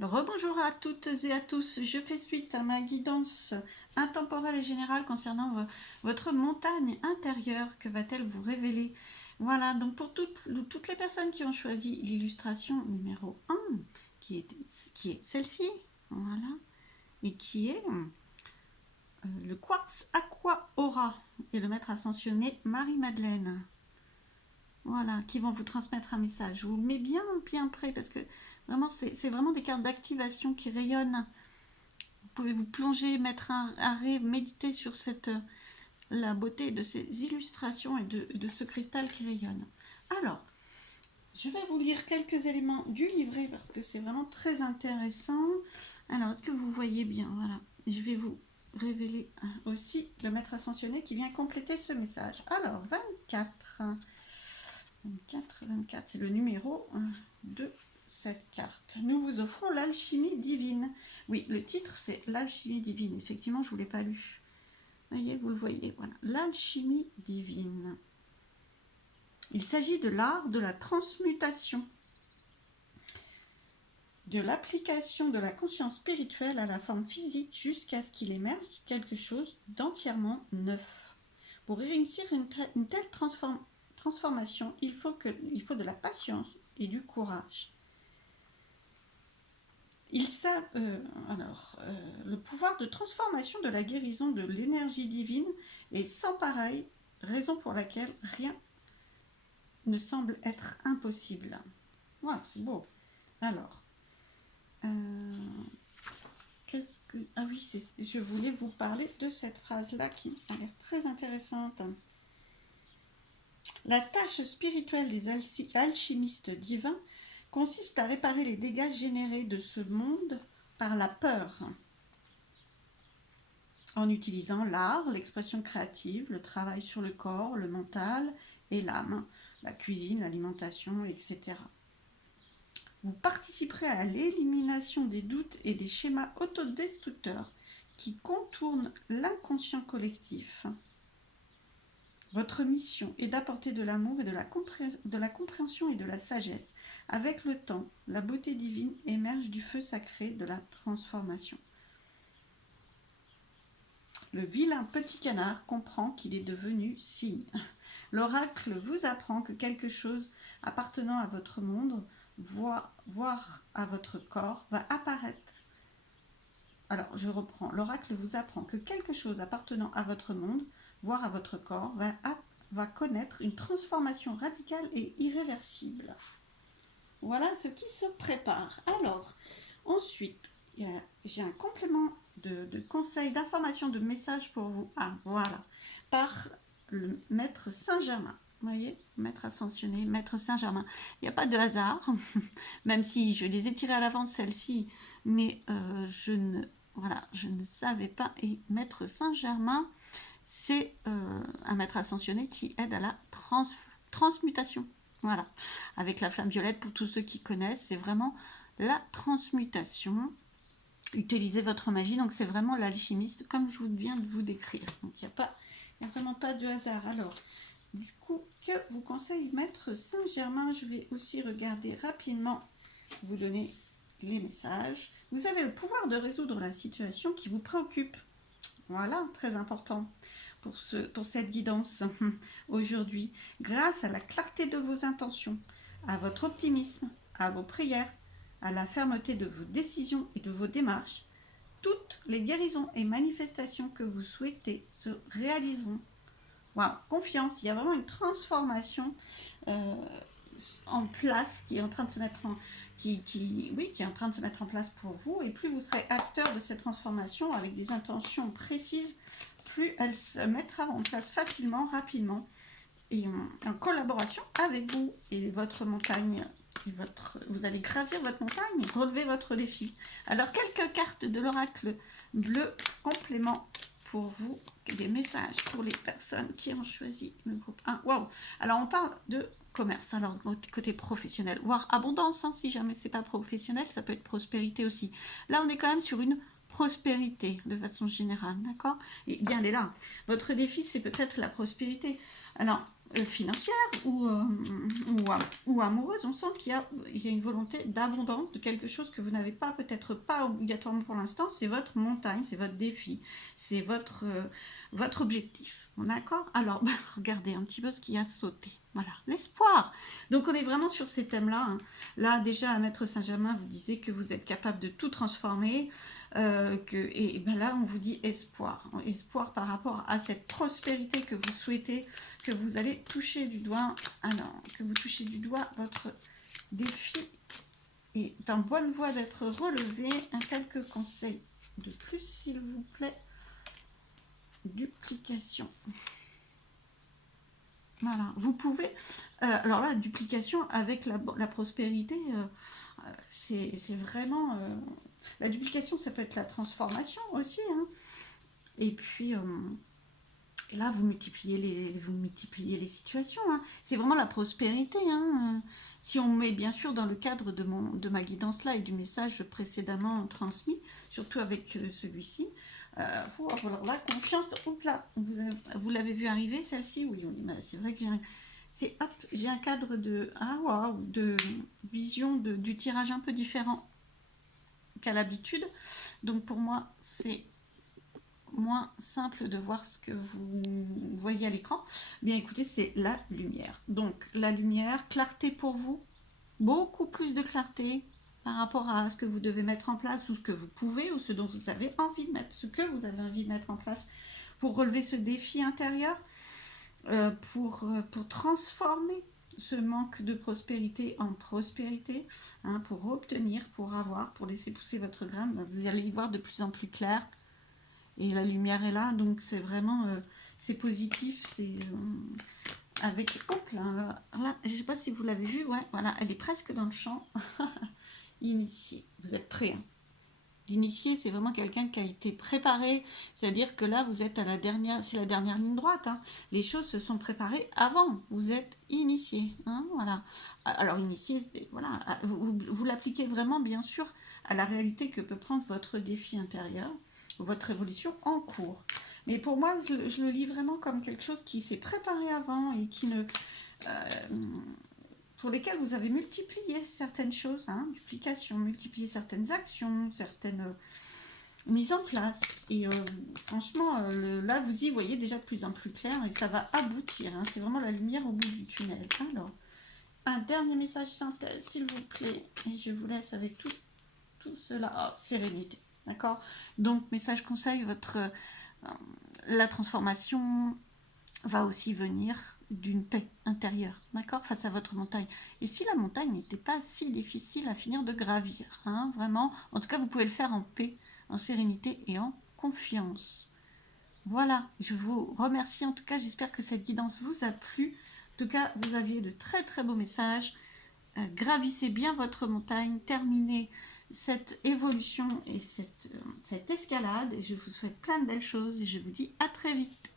Rebonjour à toutes et à tous, je fais suite à ma guidance intemporelle et générale concernant votre montagne intérieure. Que va-t-elle vous révéler? Voilà, donc pour toutes les personnes qui ont choisi l'illustration numéro 1, qui est celle-ci, voilà, et qui est le quartz Aqua Aura, et le maître ascensionné Marie-Madeleine. Voilà, qui vont vous transmettre un message. Je vous le mets bien près parce que vraiment, c'est vraiment des cartes d'activation qui rayonnent. Vous pouvez vous plonger, mettre un rêve, méditer sur la beauté de ces illustrations et de ce cristal qui rayonne. Alors, je vais vous lire quelques éléments du livret parce que c'est vraiment très intéressant. Alors, est-ce que vous voyez bien? Voilà, je vais vous révéler aussi le maître ascensionné qui vient compléter ce message. Alors, 24, c'est le numéro de cette carte. Nous vous offrons l'alchimie divine. Oui, le titre c'est l'alchimie divine. Effectivement, je ne vous l'ai pas lu. Voyez, vous le voyez, voilà. L'alchimie divine. Il s'agit de l'art de la transmutation, de l'application de la conscience spirituelle à la forme physique jusqu'à ce qu'il émerge quelque chose d'entièrement neuf. Pour réussir une telle transformation, il faut de la patience et du courage. Le pouvoir de transformation de la guérison de l'énergie divine est sans pareil, raison pour laquelle rien ne semble être impossible. Voilà, c'est beau. Alors, ah oui, je voulais vous parler de cette phrase-là qui a l'air très intéressante. La tâche spirituelle des alchimistes divins consiste à réparer les dégâts générés de ce monde par la peur, en utilisant l'art, l'expression créative, le travail sur le corps, le mental et l'âme, la cuisine, l'alimentation, etc. Vous participerez à l'élimination des doutes et des schémas autodestructeurs qui contournent l'inconscient collectif. Votre mission est d'apporter de l'amour et de la compréhension et de la sagesse. Avec le temps, la beauté divine émerge du feu sacré de la transformation. Le vilain petit canard comprend qu'il est devenu cygne. L'oracle vous apprend que quelque chose appartenant à votre monde, voire à votre corps, va apparaître. Alors, je reprends. L'oracle vous apprend que quelque chose appartenant à votre monde, voire à votre corps, va connaître une transformation radicale et irréversible. Voilà ce qui se prépare. Alors, ensuite, j'ai un complément de conseils, d'informations, de messages pour vous. Ah, voilà. Par le maître Saint-Germain. Vous voyez, maître ascensionné, maître Saint-Germain. Il n'y a pas de hasard, même si je les ai tirées à l'avance, celles-ci, mais je ne savais pas. Et maître Saint-Germain, c'est un maître ascensionné qui aide à la transmutation. Voilà, avec la flamme violette, pour tous ceux qui connaissent, c'est vraiment la transmutation. Utilisez votre magie, donc c'est vraiment l'alchimiste, comme je viens de vous décrire. Donc il n'y a vraiment pas de hasard. Alors, du coup, que vous conseille maître Saint-Germain? Je vais aussi regarder rapidement, vous donner les messages. Vous avez le pouvoir de résoudre la situation qui vous préoccupe. Voilà, très important pour cette guidance aujourd'hui. Grâce à la clarté de vos intentions, à votre optimisme, à vos prières, à la fermeté de vos décisions et de vos démarches, toutes les guérisons et manifestations que vous souhaitez se réaliseront. Wow, confiance, il y a vraiment une transformation en place qui est en train de se mettre qui est en train de se mettre en place pour vous, et plus vous serez acteur de cette transformation avec des intentions précises, plus elle se mettra en place facilement, rapidement, et en collaboration avec vous et votre montagne. Vous allez gravir votre montagne, relever votre défi. Alors, quelques cartes de l'oracle bleu complément pour vous, des messages pour les personnes qui ont choisi le groupe 1. Waouh! Alors, on parle de commerce, alors côté professionnel, voire abondance, hein, si jamais c'est pas professionnel, ça peut être prospérité aussi. Là, on est quand même sur une prospérité de façon générale, d'accord? Et bien, elle est là. Votre défi, c'est peut-être la prospérité. Alors, financière ou amoureuse. On sent qu'il y a une volonté d'abondance, de quelque chose que vous n'avez pas, peut-être pas obligatoirement pour l'instant. C'est votre montagne, c'est votre défi, c'est votre objectif. D'accord? Alors, regardez un petit peu ce qui a sauté. Voilà, l'espoir. Donc, on est vraiment sur ces thèmes-là. Hein. Là, déjà, Maître Saint-Germain vous disait que vous êtes capable de tout transformer. Et ben là, on vous dit espoir. Espoir par rapport à cette prospérité que vous souhaitez, que vous allez toucher du doigt. Alors, que vous touchez du doigt, votre défi est en bonne voie d'être relevé. Quelques conseils de plus, s'il vous plaît. Duplication. Voilà, vous pouvez... alors là, duplication avec la prospérité, c'est vraiment... la duplication, ça peut être la transformation aussi. Hein. Et puis, là, vous multipliez les situations. Hein. C'est vraiment la prospérité. Hein. Si on met bien sûr dans le cadre de ma guidance là et du message précédemment transmis, surtout avec celui-ci, alors la confiance, hop là, vous l'avez vu arriver celle-ci, oui, c'est vrai que j'ai un cadre de vision du tirage un peu différent qu'à l'habitude, donc pour moi c'est moins simple de voir ce que vous voyez à l'écran. Bien écoutez, c'est la lumière, donc la lumière, clarté pour vous, beaucoup plus de clarté par rapport à ce que vous devez mettre en place ou ce que vous pouvez ou ce dont vous avez envie de mettre, ce que vous avez envie de mettre en place pour relever ce défi intérieur, pour transformer ce manque de prospérité en prospérité, hein, pour obtenir, pour avoir, pour laisser pousser votre graine. Vous allez y voir de plus en plus clair et la lumière est là, donc c'est vraiment c'est positif, c'est avec hop là, je sais pas si vous l'avez vu, ouais, voilà, elle est presque dans le champ. Initié, vous êtes prêt. Hein. L'initié, c'est vraiment quelqu'un qui a été préparé, c'est-à-dire que là, vous êtes à la dernière, c'est la dernière ligne droite. Hein. Les choses se sont préparées avant. Vous êtes initié, hein, voilà. Alors initié, voilà, vous l'appliquez vraiment, bien sûr, à la réalité que peut prendre votre défi intérieur, votre évolution en cours. Mais pour moi, je le lis vraiment comme quelque chose qui s'est préparé avant et qui ne pour lesquels vous avez multiplié certaines choses, hein, duplication, multiplié certaines actions, certaines mises en place. Et franchement, là, vous y voyez déjà de plus en plus clair et ça va aboutir. Hein, c'est vraiment la lumière au bout du tunnel. Alors, un dernier message synthèse, s'il vous plaît. Et je vous laisse avec tout cela. Oh, sérénité. D'accord? Donc, message conseil, la transformation va aussi venir d'une paix intérieure, d'accord, face à votre montagne. Et si la montagne n'était pas si difficile à finir de gravir, hein, vraiment, en tout cas, vous pouvez le faire en paix, en sérénité et en confiance. Voilà, je vous remercie en tout cas, j'espère que cette guidance vous a plu. En tout cas, vous aviez de très très beaux messages. Gravissez bien votre montagne, terminez cette évolution et cette escalade. Et je vous souhaite plein de belles choses et je vous dis à très vite.